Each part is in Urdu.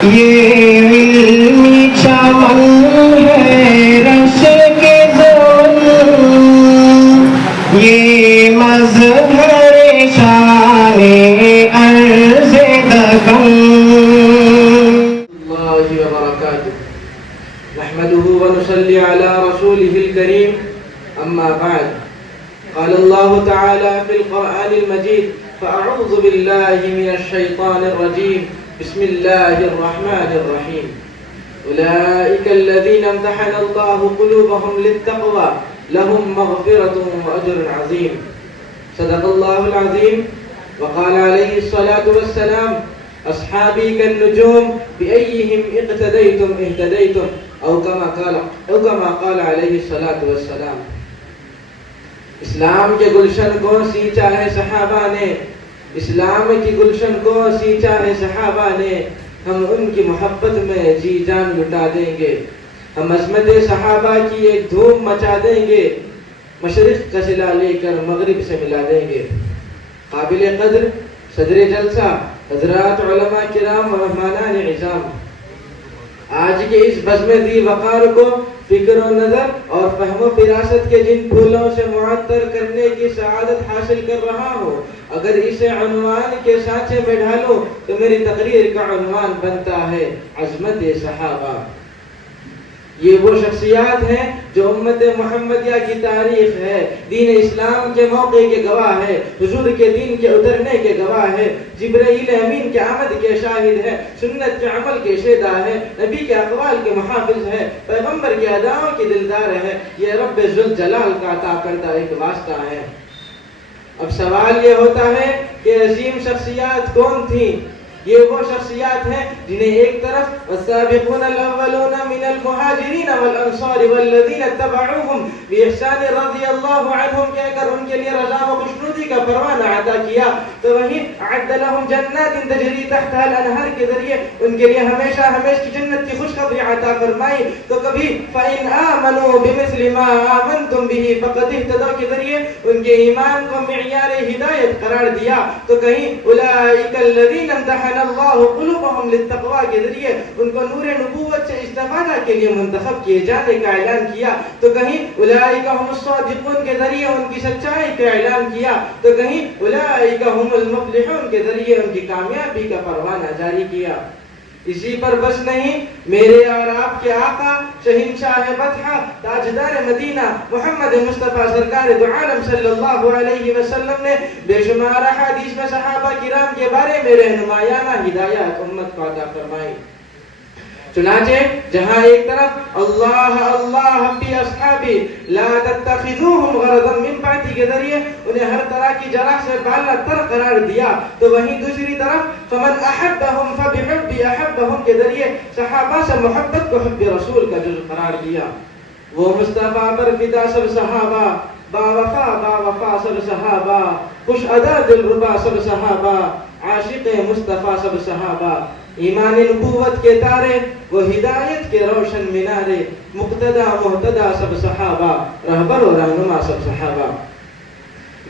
یہ علمی چمن ہے رش کے دون، یہ مظہر شان عرض دکن۔ اللہ وبرکاتہ، نحمده ونصلي على رسوله الكريم، اما بعد، قال الله تعالى في القرآن المجيد: فأعوذ بالله من الشيطان الرجيم، بسم الله الرحمن الرحيم. أولئك الذين امتحن الله قلوبهم للتقوى لهم مغفرة وأجر عظيم. صدق الله العظيم. وقال عليه الصلاة والسلام: أصحابي كالنجوم بأيهم اقتديتم اهتديتم، أو كما قال عليه الصلاة والسلام. اسلام کے گلشن کو سینچا ہے صحابہ نے، اسلام کی گلشن کو سینچا ہے صحابہ نے، ہم ان کی محبت میں جی جان لٹا دیں گے، ہم عظمت صحابہ کی ایک دھوم مچا دیں گے، مشرق کا صلہ لے کر مغرب سے ملا دیں گے. قابل قدر صدر جلسہ حضرات علماء کرام و مہمانان عظام، آج کے اس بزم ذی وقار کو فکر و نظر اور فہم و فراست کے جن پھولوں سے معطر کرنے کی سعادت حاصل کر رہا ہوں، اگر اسے عنوان کے سانچے میں ڈھالوں تو میری تقریر کا عنوان بنتا ہے عظمت صحابہ. یہ وہ شخصیات ہیں جو امت محمدیہ کی تاریخ ہے، دین اسلام کے موقع کے گواہ ہے، حضور کے دین کے اترنے کے گواہ ہے، جبرائیل امین کے آمد کے شاہد ہے، سنت کے عمل کے شیدا ہے، نبی کے اقوال کے محافظ ہے، پیغمبر کی اداؤں کی دلدار ہے. یہ رب ذوالجلال کا عطا کردہ ایک واسطہ ہے. اب سوال یہ ہوتا ہے کہ عظیم شخصیات کون تھیں؟ یہ وہ شخصیات ہیں جنہیں ایک طرف والسابقون الاولون من المہاجرین والانصار والذین اتبعوهم باحسان رضی اللہ عنہم کہہ کر ان کے لیے رضا و خوشنودی کا پروانہ عطا کیا، تو وہیں اعد لهم جنات تجری تحتها الانہار کے ذریعے ان کے لیے ہمیشہ ہمیشہ کی جنت کی خوشخبری عطا فرمائی. تو کبھی فإن آمنوا بمثل ما آمنتم به فقد اهتدوا کے ذریعے ان کے ایمان کو معیار ہدایت قرار دیا. تو کہیں اولئک الذین امتحن اللہ قلوبهم للتقوی کے ذریعے ان کو نور نبوت سے استفادہ کے لیے منتخب کیے جانے کا اعلان کیا. تو کہیں اولئک هم الصادقون کے ذریعے ان کی سچائی کا اعلان کیا. تو کہیں اولئک هم المفلحون کے ذریعے ان کی کامیابی کا پروانہ جاری کیا. اسی پر بس نہیں، میرے اور آپ کے آقا شہنشاہ بطحہ تاجدار مدینہ محمد مصطفیٰ سرکار دو عالم صلی اللہ علیہ وسلم نے بے شمار حدیث میں صحابہ کرام کے بارے میں رہنمایانہ ہدایات امت کو عطا فرمائی. چنانچہ جہاں ایک طرف اللہ اللہ فی اصحابی لا تتخذوہم غرضا من بعدی کے ذریعے انہیں ہر طرح کی جرح سے بالا تر قرار دیا، تو وہیں دوسری طرف فمن احبہم فبحبی احبہم کے ذریعے صحابہ سے محبت کو حب رسول کا جزء قرار دیا. وہ مصطفیٰ پر فدا سب صحابہ، با وفا سب صحابہ، خوش ادا دلربا سب صحابہ، عاشق مصطفیٰ سب صحابہ، ایمان نبوت کے تارے وہ ہدایت کے روشن مینارے، مقتدا محتدا سب صحابہ، رہبر و رہنما سب صحابہ.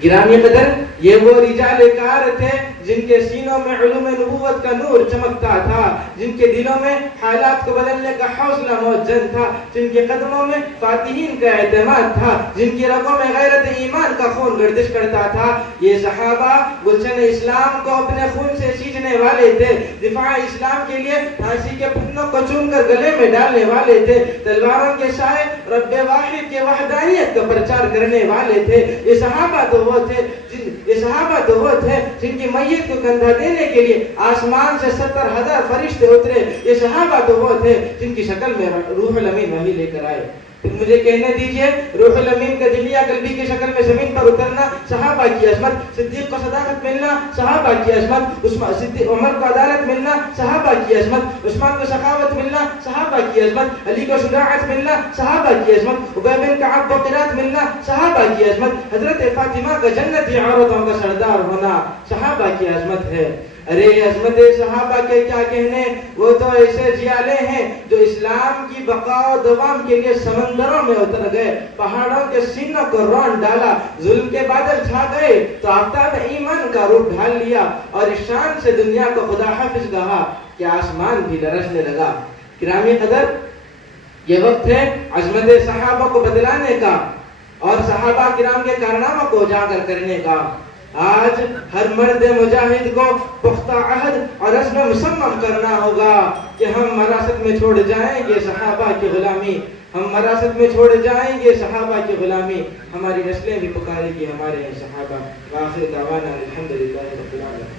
گرامی قدر، یہ وہ رجال کار تھے جن کے سینوں میں علوم نبوت کا نور چمکتا تھا، جن کے دلوں میں حالات کو بدلنے کا حوصلہ موجود تھا، جن کے قدموں میں فاتحین کا اعتماد تھا، جن کی رگوں میں غیرت ایمان کا خون گردش کرتا تھا. یہ صحابہ گلشن اسلام کو اپنے خون سے سینچنے والے تھے، دفاع اسلام کے لیے پھانسی کے پھندوں کو چوم کر گلے میں ڈالنے والے تھے، تلواروں کے سائے رب واحد کے وحدانیت کا پرچار کرنے والے تھے. یہ صحابہ تو وہ تھے جن کی میت کو کندھا دینے کے لیے آسمان سے 70,000 فرشتے اترے. یہ صحابہ تو وہ تھے جن کی شکل میں روح الامین وحی لے کر آئے. پھر مجھے کہنے دیجئے، روح الامین کا جلیہ قلبی کی شکل میں زمین پر اترنا صحابہ کی عظمت، صدیق کو صداقت ملنا صحابہ کی عظمت، عمر کو عدالت ملنا صحابہ کی عظمت، عثمان کو سخاوت ملنا صحابہ کی عظمت، علی کو شجاعت ملنا صحابہ کی عظمت، ابی بن کعب کو قرات ملنا صحابہ کی عظمت، حضرت فاطمہ کا جنتی عورتوں کا سردار ہونا صحابہ کی عظمت ہے. ارے عظمت صحابہ کے کیا کہنے، وہ تو ایسے جیالے ہیں جو اسلام کی بقا و دوام کے لیے سمندروں میں اتر گئے، پہاڑوں کے سینوں کو رون ڈالا، ظلم کے بادل چھا گئے تو آفتاب ایمان کا روپ ڈھال لیا اور اس شان سے دنیا کو خدا حافظ کہا. کہ آسمان بھی لرزنے لگا۔ گرامی قدر، یہ وقت ہے عظمت صحابہ کو بدلانے کا اور صحابہ کرام کے کارناموں کو اجاگر کرنے کا۔ آج ہر مرد مجاہد کو پختہ عہد اور عزم مصمم کرنا ہوگا کہ ہم وراثت میں چھوڑ جائیں گے صحابہ کی غلامی، ہم وراثت میں چھوڑ جائیں گے صحابہ کی غلامی، ہماری نسلیں بھی پکارے گی ہمارے صحابہ۔ وآخر دعوانا الحمدللہ رب العالمین۔